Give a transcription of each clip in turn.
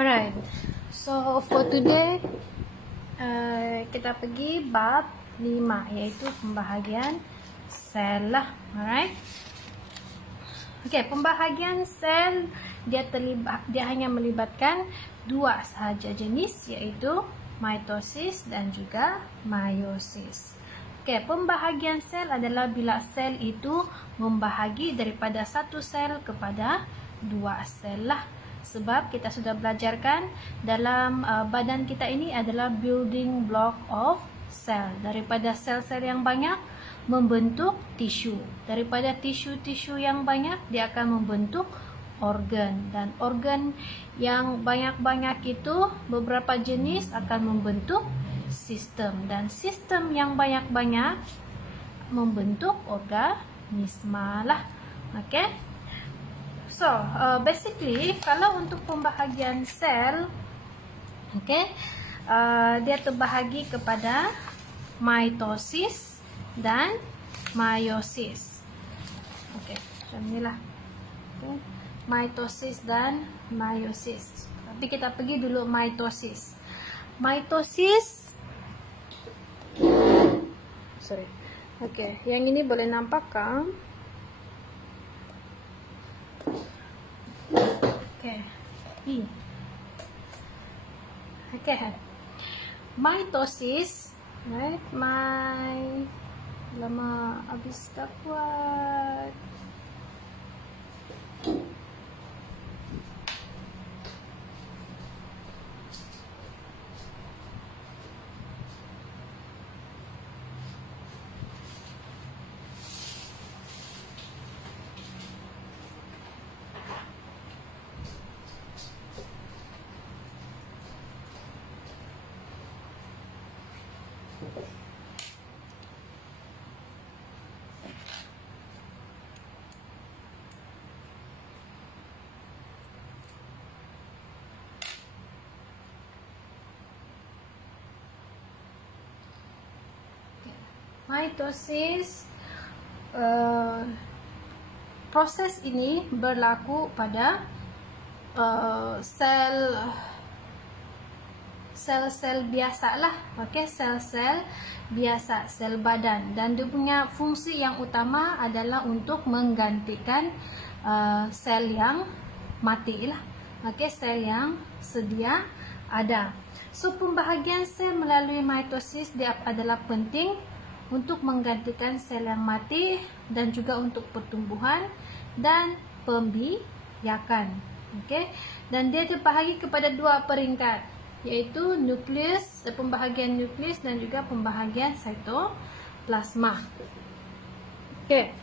Alright, so for today kita pergi bab 5, iaitu pembahagian sel lah. Alright. Okay, pembahagian sel dia hanya melibatkan dua sahaja jenis, iaitu mitosis dan juga meiosis. Okay, pembahagian sel adalah bila sel itu membahagi daripada satu sel kepada dua sel lah. Sebab kita sudah belajarkan dalam badan kita ini adalah building block of cell. Daripada sel-sel yang banyak membentuk tisu. Daripada tisu-tisu yang banyak dia akan membentuk organ. Dan organ yang banyak-banyak itu beberapa jenis akan membentuk sistem. Dan sistem yang banyak-banyak membentuk organisma lah. Okay. So, basically, kalau untuk pembahagian sel, okay, dia terbahagi kepada mitosis dan meiosis. Okay, macam inilah. Okay. Mitosis dan meiosis. Tapi kita pergi dulu mitosis. Mitosis, sorry. Okay, yang ini boleh nampak kan? Okay. Mitosis, right? Lama habis tak kuat. Mitosis, proses ini berlaku pada sel-sel biasa lah. Okay, sel-sel biasa, sel badan. Dan dia punya fungsi yang utama adalah untuk menggantikan sel yang mati lah. Okay, sel yang sedia ada. So, pembahagian sel melalui mitosis dia adalah penting untuk menggantikan sel yang mati dan juga untuk pertumbuhan dan pembiakan. Okay? Dan dia terbahagi kepada dua peringkat, iaitu nukleus, pembahagian nukleus dan juga pembahagian sitoplasma. Okay.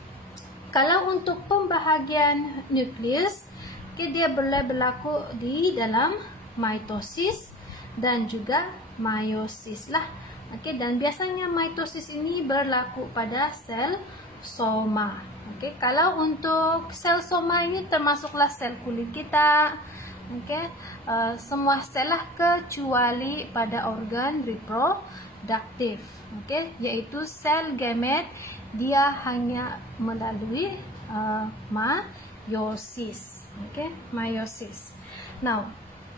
Kalau untuk pembahagian nukleus, okay, dia boleh berlaku di dalam mitosis dan juga meiosis lah. Okay, dan biasanya mitosis ini berlaku pada sel soma. Okay, kalau untuk sel soma ini termasuklah sel kulit kita. Okay, semua sel lah kecuali pada organ reproduktif. Okay, yaitu sel gamet, dia hanya melalui meiosis. Okay, meiosis. Now,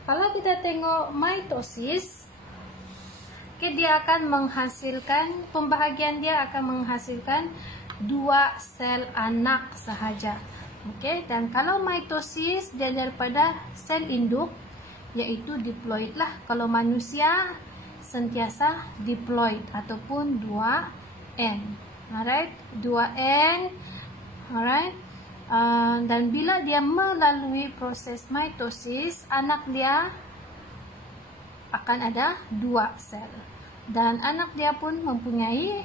kalau kita tengok mitosis, okay, dia akan menghasilkan, pembahagian dia akan menghasilkan dua sel anak sahaja. Okay, dan kalau mitosis dia daripada sel induk, iaitu diploid lah. Kalau manusia sentiasa diploid ataupun 2N. Alright, 2N. Alright. Dan bila dia melalui proses mitosis, anak dia akan ada dua sel. Dan anak dia pun mempunyai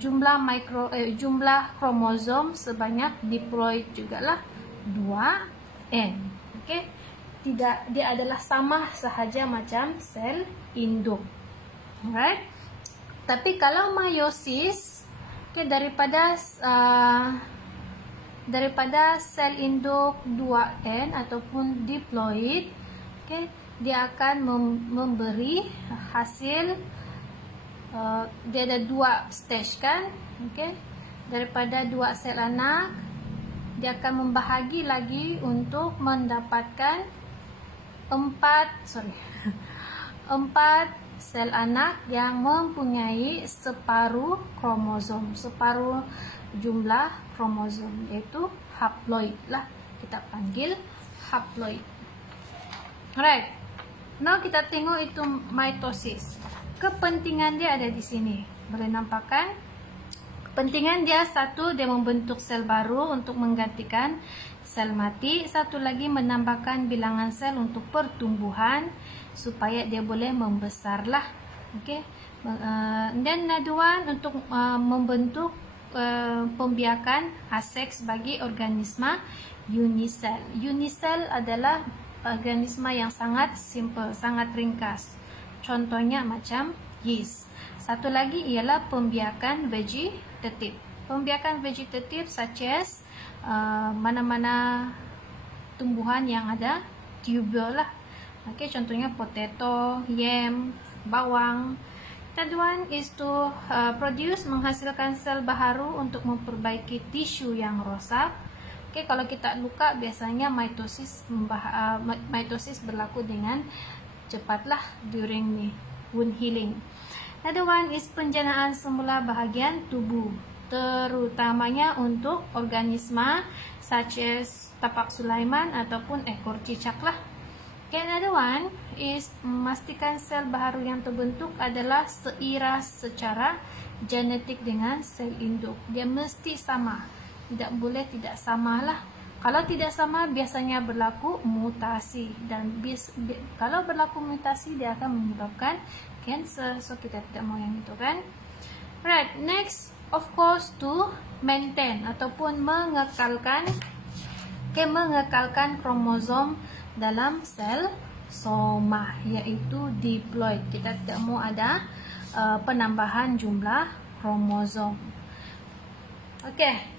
jumlah kromosom sebanyak diploid jugalah 2N. Okay? Tidak, dia adalah sama sahaja macam sel induk. Alright? Tapi kalau meiosis, okay, daripada sel induk 2N ataupun diploid, okay, dia akan memberi hasil, dia ada dua stage kan. Okay? Daripada dua sel anak, dia akan membahagi lagi untuk mendapatkan 4 sel anak yang mempunyai separuh kromosom, separuh jumlah kromosom, yaitu haploid lah, kita panggil haploid. Alright, now kita tengok itu mitosis. Kepentingan dia ada di sini, boleh nampak kan? Kepentingan dia, satu, dia membentuk sel baru untuk menggantikan sel mati. Satu lagi, menambahkan bilangan sel untuk pertumbuhan supaya dia boleh membesar lah. Okay. Dan another one, untuk membentuk pembiakan aseks bagi organisme unisel. Unisel adalah organisme yang sangat simple, sangat ringkas. Contohnya macam yeast. Satu lagi ialah pembiakan vegetatif. Pembiakan vegetatif such as mana-mana tumbuhan yang ada tubule lah. Okay, contohnya potato, yam, bawang. Third one is to produce, menghasilkan sel baharu untuk memperbaiki tisu yang rosak. Okay, kalau kita luka biasanya mitosis berlaku dengan cepatlah during wound healing. Another one is penjanaan semula bahagian tubuh, terutamanya untuk organisme such as tapak Sulaiman ataupun ekor cicak lah. Okay, another one is memastikan sel baharu yang terbentuk adalah seiras secara genetik dengan sel induk. Dia mesti sama, tidak boleh tidak sama lah. Kalau tidak sama biasanya berlaku mutasi, dan kalau berlaku mutasi dia akan menyebabkan cancer. So kita tidak mau yang itu kan. Right, next of course to maintain ataupun mengekalkan kromosom dalam sel soma, yaitu diploid. Kita tidak mau ada penambahan jumlah kromosom. Oke.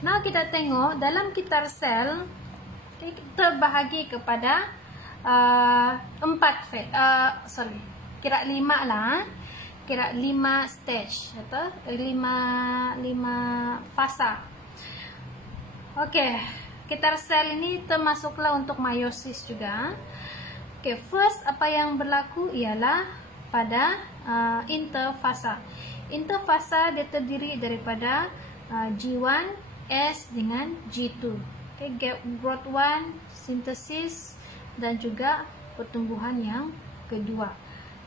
Nah, kita tengok dalam kitar sel terbahagi kepada 5 lah. Kira 5 stage atau 5 fasa. Oke, kitar sel ini termasuklah untuk meiosis juga. Oke, first apa yang berlaku ialah pada interfasa. Interfasa dia terdiri daripada G1 S dengan G2. Okay, growth 1, sintesis, dan juga pertumbuhan yang kedua.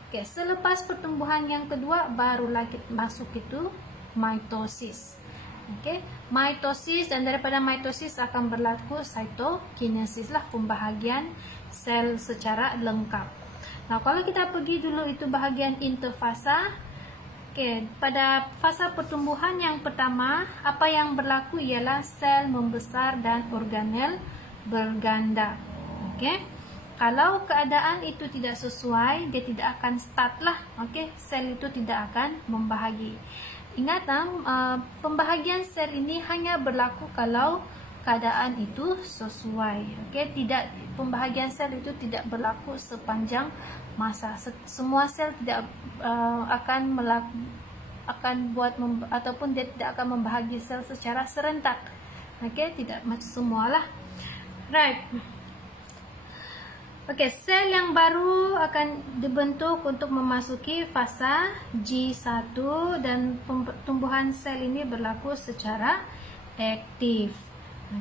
Okay, selepas pertumbuhan yang kedua barulah masuk itu mitosis. Okay, mitosis, dan daripada mitosis akan berlaku cytokinesis lah, pembahagian sel secara lengkap. Nah, kalau kita pergi dulu itu bahagian interfasa. Okay, pada fasa pertumbuhan yang pertama, apa yang berlaku ialah sel membesar dan organel berganda. Okay. Kalau keadaan itu tidak sesuai, dia tidak akan start lah. Okay. Sel itu tidak akan membahagi. Ingat, pembahagian sel ini hanya berlaku kalau keadaan itu sesuai. Okay. Pembahagian sel itu tidak berlaku sepanjang masa. Semua sel tidak ataupun dia tidak akan membahagi sel secara serentak. Okey, tidak macam semualah. Right. Okey, sel yang baru akan dibentuk untuk memasuki fasa G1, dan pertumbuhan sel ini berlaku secara aktif.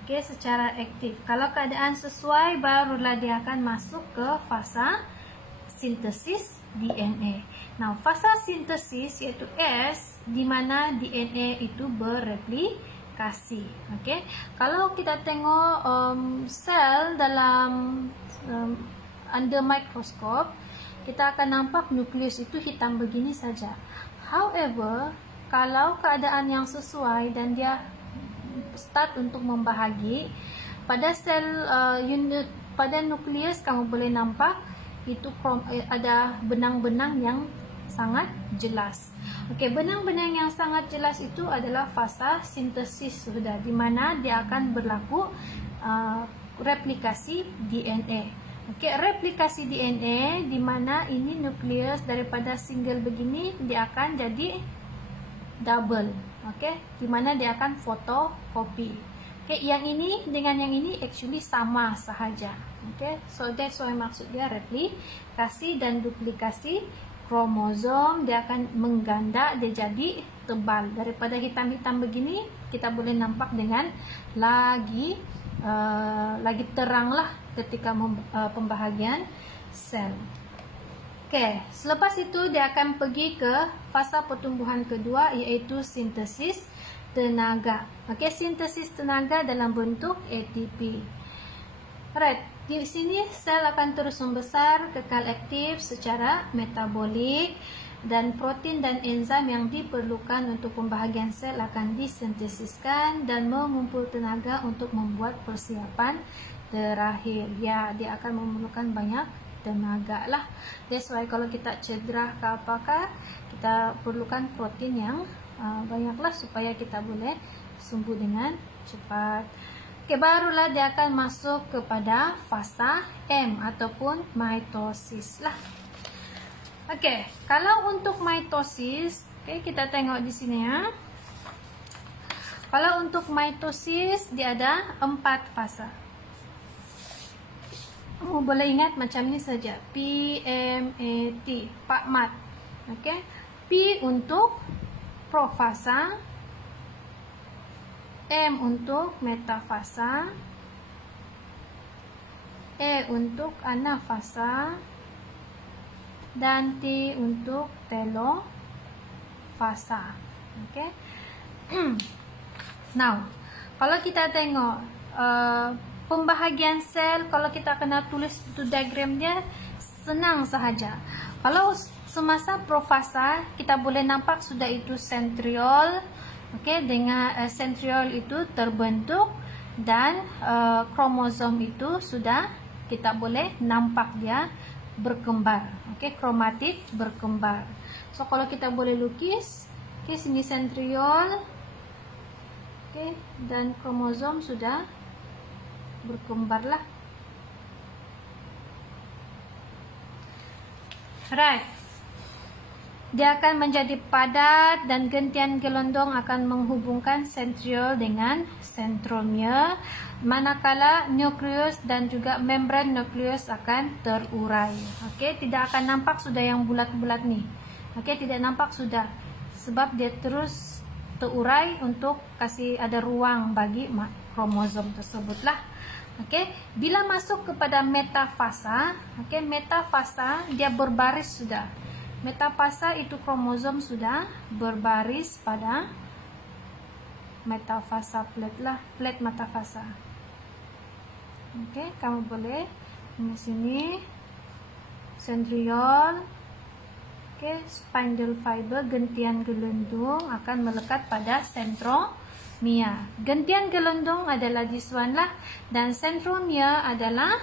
Okey, secara aktif. Kalau keadaan sesuai, barulah dia akan masuk ke fasa sintesis DNA. Nah, fasa sintesis iaitu S, di mana DNA itu bereplikasi. Okey. Kalau kita tengok sel dalam under mikroskop, kita akan nampak nukleus itu hitam begini saja. However, kalau keadaan yang sesuai dan dia start untuk membahagi, pada sel pada nukleus kamu boleh nampak itu ada benang-benang yang sangat jelas. Okey, benang-benang yang sangat jelas itu adalah fasa sintesis sudah, di mana dia akan berlaku replikasi DNA. Okey, replikasi DNA di mana ini nukleus daripada single begini dia akan jadi double. Okey, di mana dia akan fotokopi. Okey, yang ini dengan yang ini actually sama sahaja. Okey, so that's why maksud dia replikasi dan duplikasi kromosom. Dia akan mengganda, dia jadi tebal. Daripada hitam-hitam begini, kita boleh nampak dengan lagi terang lah ketika pembahagian sel. Okey, selepas itu dia akan pergi ke fasa pertumbuhan kedua, iaitu sintesis tenaga. Okey, sintesis tenaga dalam bentuk ATP. Alright, di sini sel akan terus membesar, kekal aktif secara metabolik, dan protein dan enzim yang diperlukan untuk pembahagian sel akan disintesiskan dan mengumpul tenaga untuk membuat persiapan terakhir. Ya, dia akan memerlukan banyak tenaga lah. That's why kalau kita cedera ke apakah, kita perlukan protein yang banyaklah supaya kita boleh sembuh dengan cepat. Okey, barulah dia akan masuk kepada fasa M ataupun mitosis lah. Okey, kalau untuk mitosis, okey, kita tengok di sini ya. Kalau untuk mitosis dia ada 4 fasa. Kamu boleh ingat macam ni saja. PMAT, PAKMAT. Okey. P untuk profasa, M untuk metafasa, E untuk anafasa, dan T untuk telofasa. Okay. Now, kalau kita tengok pembahagian sel, kalau kita kena tulis itu diagram dia, senang sahaja. Kalau semasa profasa, kita boleh nampak sudah itu centriole. Okay, dengan centriole itu terbentuk dan kromosom itu sudah kita boleh nampak dia berkembar. Okey, kromatid berkembar. So kalau kita boleh lukis, okey, sini centriole. Okey, dan kromosom sudah berkembarlah. Right. Dia akan menjadi padat dan gentian gelondong akan menghubungkan centriole dengan centromere, manakala nukleus dan juga membran nukleus akan terurai. Okey, tidak akan nampak sudah yang bulat-bulat ni. Okey, tidak nampak sudah sebab dia terus terurai untuk kasih ada ruang bagi kromosom tersebutlah. Okey, bila masuk kepada metafasa, okey, metafasa dia berbaris sudah. Metafasa itu kromosom sudah berbaris pada metafasa plate lah, plate metafasa. Okey, kamu boleh di sini centriole, okey, spindle fiber, gentian gelondong akan melekat pada centromere. Gentian gelondong adalah this one lah, dan centromere adalah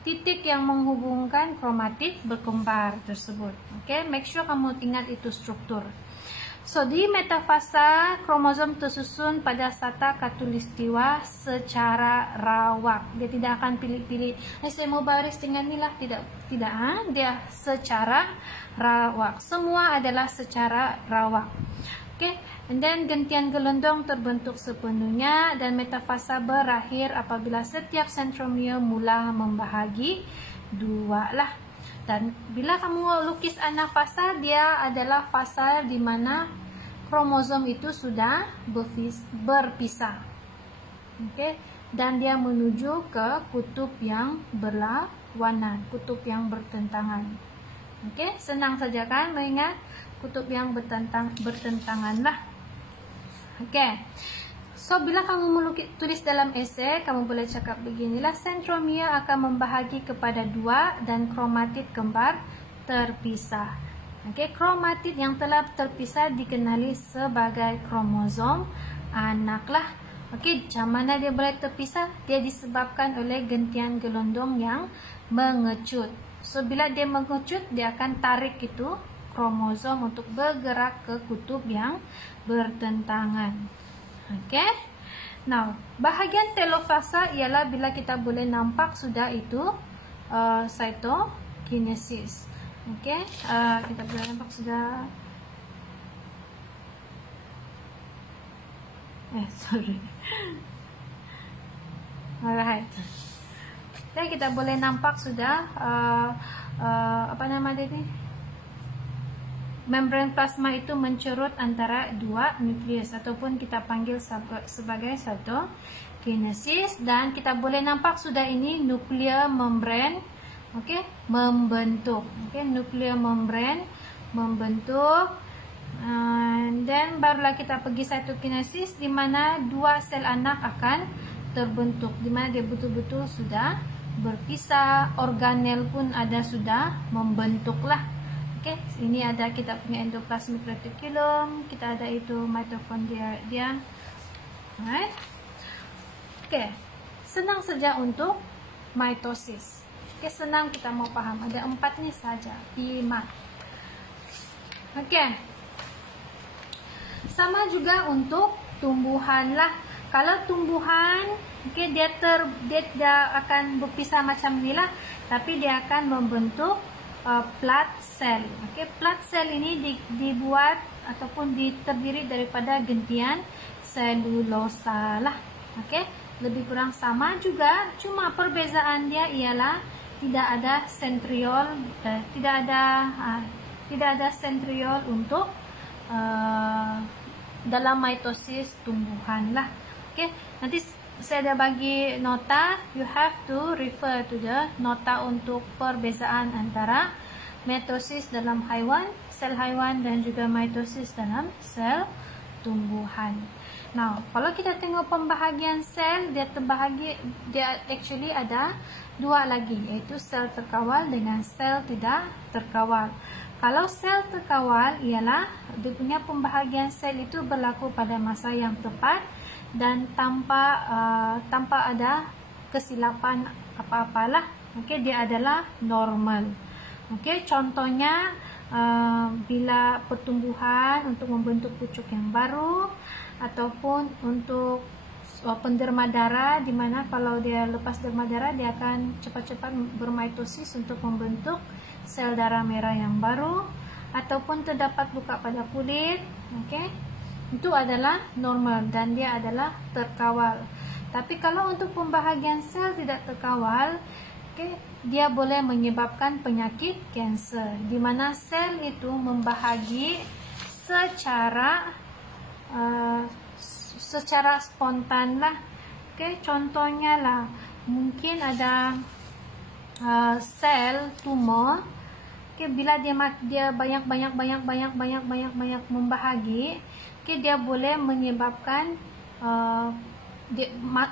titik yang menghubungkan kromatid berkembar tersebut. Okay, make sure kamu ingat itu struktur. So di metafasa, kromosom tersusun pada sata katulistiwa secara rawak. Dia tidak akan pilih-pilih, saya mau baris dengan ni lah. Tidak, dia secara rawak. Semua adalah secara rawak. Okay. And then gentian gelondong terbentuk sepenuhnya dan metafasa berakhir apabila setiap centromere mula membahagi dua lah. Dan bila kamu lukis anafasa, dia adalah fasa di mana kromosom itu sudah berpisah. Okay. Dan dia menuju ke kutub yang berlawanan, kutub yang bertentangan. Okay. Senang saja kan mengingat kutub yang bertentangan lah. Okay. So bila kamu tulis dalam esei, kamu boleh cakap beginilah, centromere akan membahagi kepada dua dan kromatid kembar terpisah. Okay. Kromatid yang telah terpisah dikenali sebagai kromosom anak lah. Okay. Macam mana dia boleh terpisah? Dia disebabkan oleh gentian gelondong yang mengecut. So bila dia mengecut, dia akan tarik itu kromosom untuk bergerak ke kutub yang bertentangan. Okay. Now, bahagian telofasa ialah bila kita boleh nampak sudah itu cytokinesis. Okey, kita boleh nampak sudah. Sorry. Alright. Dan kita boleh nampak sudah apa nama dia ni? Membran plasma itu mencerut antara dua nukleus ataupun kita panggil sebagai cytokinesis, dan kita boleh nampak sudah ini nuklear membran, okey, membentuk. Okey, nuklear membran membentuk, dan barulah kita pergi cytokinesis di mana dua sel anak akan terbentuk, di mana dia betul-betul sudah berpisah, organel pun ada sudah membentuklah. Okey, ini ada kita punya endoplasmic reticulum, kita ada itu mitokondria dia. Alright. Okey, senang saja untuk mitosis. Okey, senang kita mau paham. Ada 4 ni saja. 5. Okey. Sama juga untuk tumbuhan lah. Kalau tumbuhan, okey, dia akan berpisah macam ni lah, tapi dia akan membentuk plat cell. Okey, plat cell ini dibuat ataupun terdiri daripada gentian selulosa lah. Okey, lebih kurang sama juga, cuma perbezaan dia ialah tidak ada sentriol, tidak ada sentriol untuk dalam mitosis tumbuhan lah. Okey, nanti saya dah bagi nota, you have to refer to the nota untuk perbezaan antara mitosis dalam haiwan, sel haiwan, dan juga mitosis dalam sel tumbuhan. Now, kalau kita tengok pembahagian sel, dia actually ada dua lagi, iaitu sel terkawal dengan sel tidak terkawal. Kalau sel terkawal ialah dia punya pembahagian sel itu berlaku pada masa yang tepat dan tanpa ada kesilapan apa-apalah. Okey, dia adalah normal. Okey, contohnya bila pertumbuhan untuk membentuk pucuk yang baru ataupun untuk penderma darah, di mana kalau dia lepas derma darah dia akan cepat-cepat bermitosis untuk membentuk sel darah merah yang baru, ataupun terdapat luka pada kulit. Okey, itu adalah normal dan dia adalah terkawal. Tapi kalau untuk pembahagian sel tidak terkawal, okay, dia boleh menyebabkan penyakit kanser, di mana sel itu membahagi secara spontan lah. Okay, contohnya lah, mungkin ada sel tumor. Okay, bila dia banyak membahagi, okay, dia boleh menyebabkan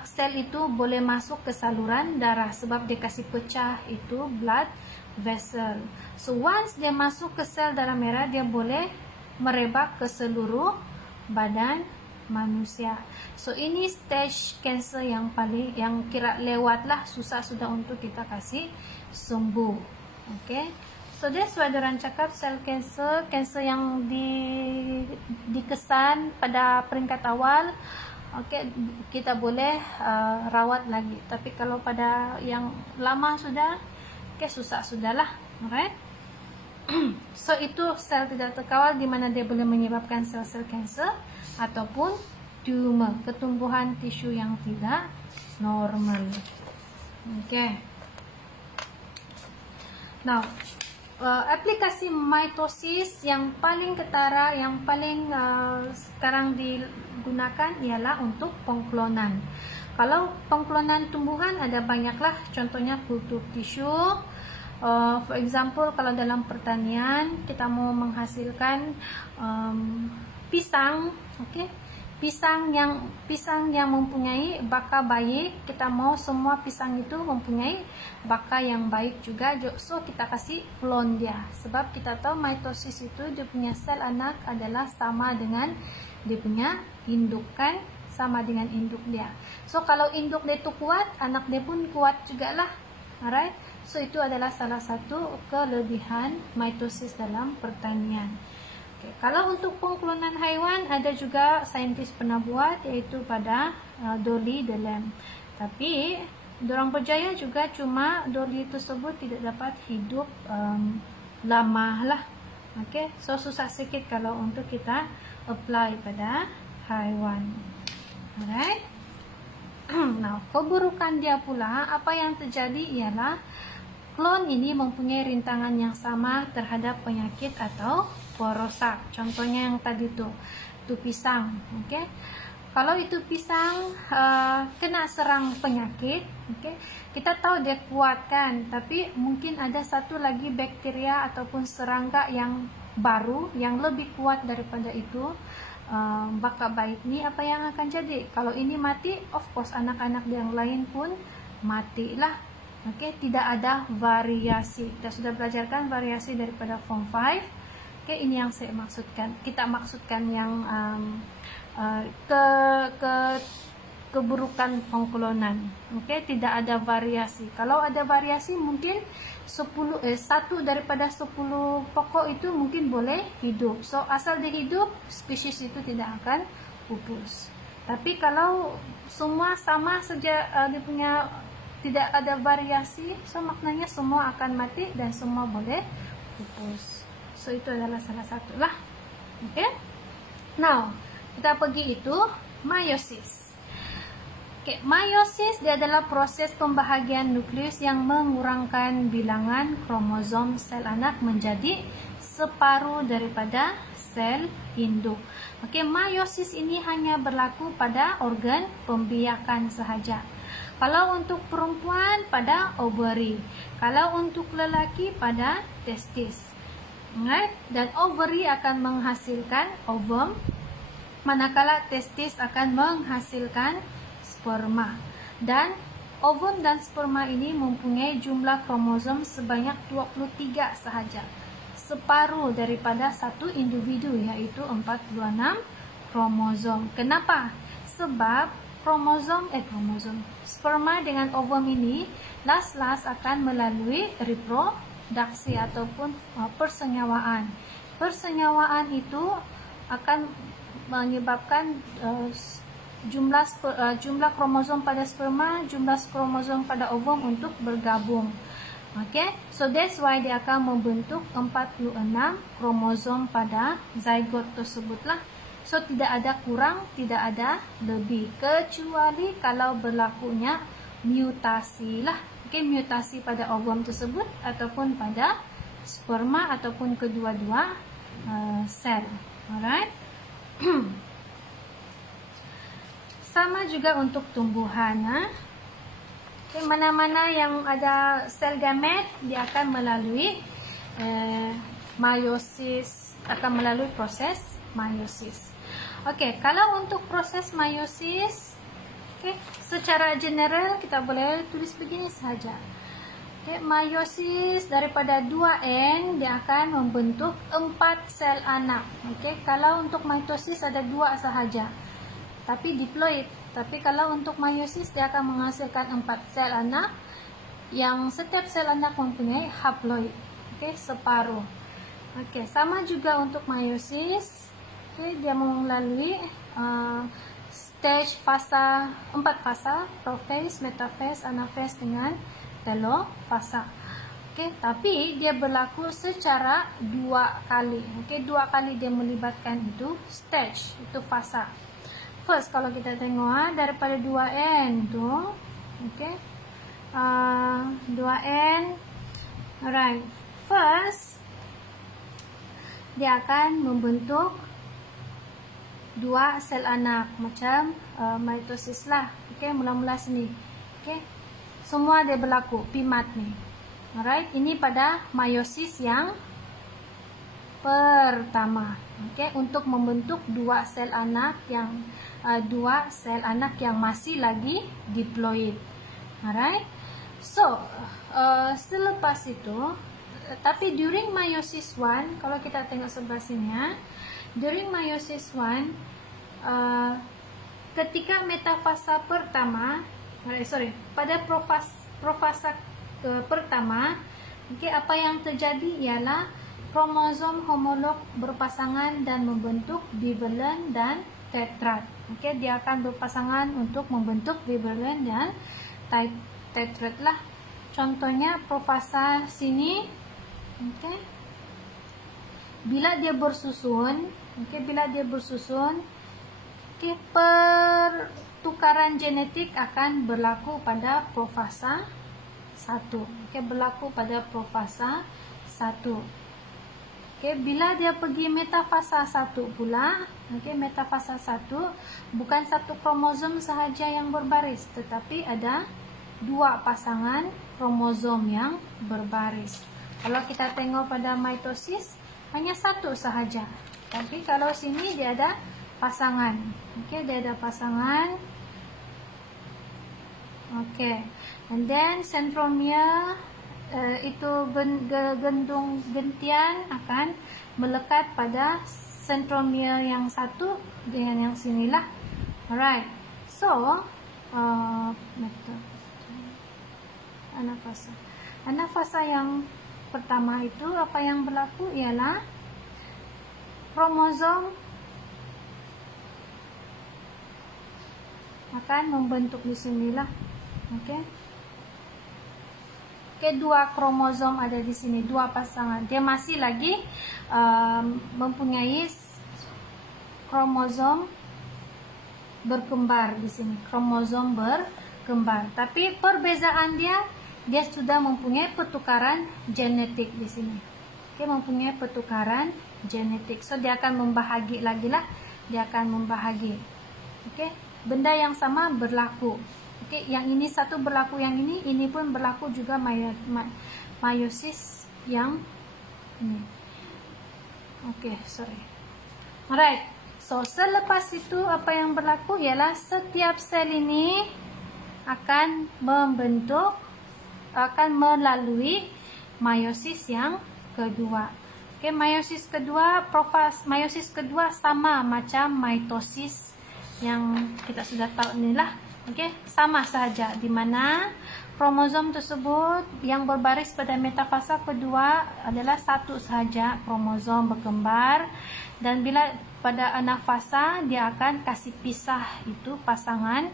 sel itu boleh masuk ke saluran darah sebab dia kasih pecah itu blood vessel. So once dia masuk ke sel darah merah, dia boleh merebak ke seluruh badan manusia. So ini stage cancer yang kira lewat lah, susah sudah untuk kita kasih sembuh. Okay, so that's why orang cakap sel cancer yang dikesan pada peringkat awal, okay, kita boleh rawat lagi. Tapi kalau pada yang lama sudah, okay, susah sudahlah. Alright. So itu sel tidak terkawal, di mana dia boleh menyebabkan sel-sel kanser ataupun tumor, ketumbuhan tisu yang tidak normal. Okay. Now, aplikasi mitosis yang paling ketara, yang paling sekarang digunakan ialah untuk pengklonan. Kalau pengklonan tumbuhan ada banyaklah, contohnya kultur tisu. For example, kalau dalam pertanian kita mau menghasilkan pisang, okay, pisang yang mempunyai baka baik, kita mau semua pisang itu mempunyai baka yang baik juga, so kita kasih klon dia. Sebab kita tahu mitosis itu dia punya sel anak adalah sama dengan dia punya induk, kan, sama dengan induk dia. So kalau induk dia itu kuat, anak dia pun kuat jugalah. Alright, so itu adalah salah satu kelebihan mitosis dalam pertanian. Okay. Kalau untuk pengklonan haiwan, ada juga saintis pernah buat, iaitu pada Dolly the lamb. Tapi dorang berjaya juga, cuma Dolly tersebut tidak dapat hidup lama lah. Okey, so susah sikit kalau untuk kita apply pada haiwan. Alright. Nah, keburukan dia pula, apa yang terjadi ialah klon ini mempunyai rintangan yang sama terhadap penyakit atau perosak. Contohnya yang tadi tu pisang. Okey. Kalau itu pisang kena serang penyakit, okay, kita tahu dia kuat kan, tapi mungkin ada satu lagi bakteria ataupun serangga yang baru yang lebih kuat daripada itu. Baka baik ni apa yang akan jadi? Kalau ini mati, of course anak-anak yang lain pun matilah. Okay, tidak ada variasi. Kita sudah belajarkan variasi daripada form 5. Okay, ini yang saya maksudkan. Kita maksudkan yang keburukan pengklonan. Okay, tidak ada variasi. Kalau ada variasi mungkin 1 daripada 10 pokok itu mungkin boleh hidup. So asal dia hidup, spesies itu tidak akan pupus. Tapi kalau semua sama saja, dia punya tidak ada variasi, so maknanya semua akan mati dan semua boleh pupus. So itu adalah salah satu lah. Okay. Now kita pergi itu meiosis. Okay, meiosis dia adalah proses pembahagian nukleus yang mengurangkan bilangan kromosom sel anak menjadi separuh daripada sel induk. Okay, meiosis ini hanya berlaku pada organ pembiakan sahaja. Kalau untuk perempuan pada ovary, kalau untuk lelaki pada testis. Right? Dan ovary akan menghasilkan ovum, manakala testis akan menghasilkan sperma. Dan ovum dan sperma ini mempunyai jumlah kromosom sebanyak 23 sahaja. Separuh daripada satu individu, iaitu 46 kromosom. Kenapa? Sebab sperma dengan ovum ini last akan melalui reproduksi ataupun persenyawaan. Persenyawaan itu akan menyebabkan jumlah kromosom pada sperma, jumlah kromosom pada ovum untuk bergabung. Okay, so that's why dia akan membentuk 46 kromosom pada zygote tersebutlah. So tidak ada kurang, tidak ada lebih, kecuali kalau berlakunya mutasi lah. Okay, mutasi pada ovum tersebut ataupun pada sperma ataupun kedua-dua sel. Alright. Sama juga untuk tumbuhan. Okay, mana-mana yang ada sel gamet, dia akan melalui meiosis, akan melalui proses meiosis. Okey, kalau untuk proses meiosis, okay, secara general kita boleh tulis begini saja. Okay, meiosis daripada 2N dia akan membentuk 4 sel anak. Okay, kalau untuk mitosis ada 2 sahaja, tapi diploid. Tapi kalau untuk meiosis dia akan menghasilkan 4 sel anak, yang setiap sel anak mempunyai haploid. Okay, separuh. Okay, sama juga untuk meiosis. Okay, dia melalui stage fasa, 4 fasa, prophase, metaphase, anaphase dengan telofasa. Okay, tapi dia berlaku secara 2 kali. Okay, 2 kali dia melibatkan itu stage, itu fasa. First, kalau kita tengok daripada 2N tu, okay, 2N, alright. First, dia akan membentuk 2 sel anak macam mitosis lah. Okay, mula-mula sini. Okay, semua dia berlaku pimat ni. Alright, ini pada meiosis yang pertama. Okay, untuk membentuk 2 sel anak yang masih lagi diploid. Alright. So, selepas itu, tapi during meiosis 1, kalau kita tengok sebelah sini ya, during meiosis 1, ketika metafasa pertama, pada profasa pertama, okay, apa yang terjadi ialah kromosom homolog berpasangan dan membentuk bivalent dan tetrad. Okay, dia akan berpasangan untuk membentuk bivalent dan tetrad lah. Contohnya profasa sini, okay, bila dia bersusun, pertukaran genetik akan berlaku pada profasa 1. Berlaku pada profasa 1. Bila dia pergi metafasa 1 pula, metafasa 1 bukan satu kromosom sahaja yang berbaris, tetapi ada 2 pasangan kromosom yang berbaris. Kalau kita tengok pada mitosis hanya 1 sahaja, tapi kalau sini dia ada pasangan. Dia ada pasangan. And then centromere itu gentian akan melekat pada centromere yang satu dengan yang sinilah. Alright. So, anafasa yang pertama itu apa yang berlaku ialah kromosom akan membentuk di sinilah. Dua kromosom ada di sini, 2 pasangan. Dia masih lagi mempunyai kromosom berkembar di sini, kromosom berkembar. Tapi perbezaan dia sudah mempunyai pertukaran genetik di sini. Mempunyai pertukaran genetik. So dia akan membahagi lagi lah. Dia akan membahagi. Benda yang sama berlaku. Yang ini satu berlaku yang ini pun berlaku juga meiosis yang ini. Alright. So selepas itu apa yang berlaku ialah setiap sel ini akan melalui meiosis yang kedua. Meiosis kedua sama macam mitosis yang kita sudah tahu inilah. Sama sahaja, di mana kromosom tersebut yang berbaris pada metafasa kedua adalah 1 sahaja kromosom berkembar, dan bila pada anafasa dia akan kasih pisah itu pasangan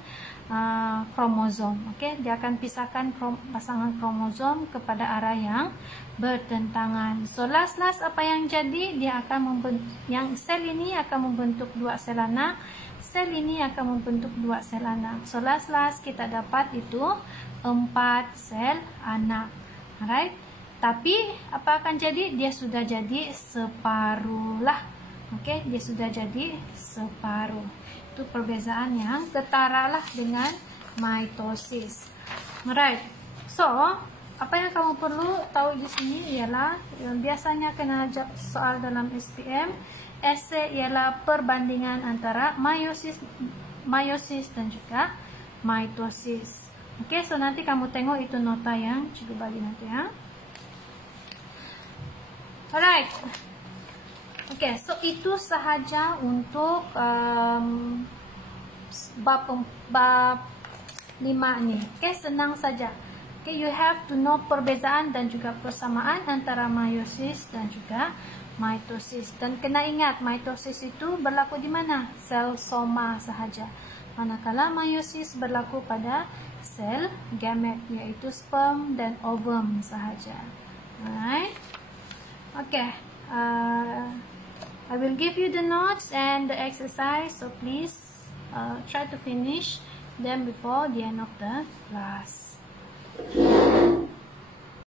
kromosom. Dia akan pisahkan pasangan kromosom kepada arah yang bertentangan. So last apa yang jadi, dia akan yang sel ini akan membentuk 2 sel anak. Sel ini akan membentuk 2 sel anak. So last kita dapat itu 4 sel anak. Alright. Tapi apa akan jadi? Dia sudah jadi separuh lah. Dia sudah jadi separuh. Itu perbezaan yang ketara lah dengan mitosis. Alright. So apa yang kamu perlu tahu di sini ialah yang biasanya kena soal dalam SPM. Esai ialah perbandingan antara meiosis dan juga mitosis. So nanti kamu tengok itu nota yang cikgu bagi nanti ya. Alright. So itu sahaja untuk bab 5 ni. Senang saja. You have to know perbezaan dan juga persamaan antara meiosis dan juga mitosis. Dan kena ingat, mitosis itu berlaku di mana? Sel soma sahaja. Manakala meiosis berlaku pada sel gamet, yaitu sperm dan ovum sahaja. Alright. I will give you the notes and the exercise, so please try to finish them before the end of the class.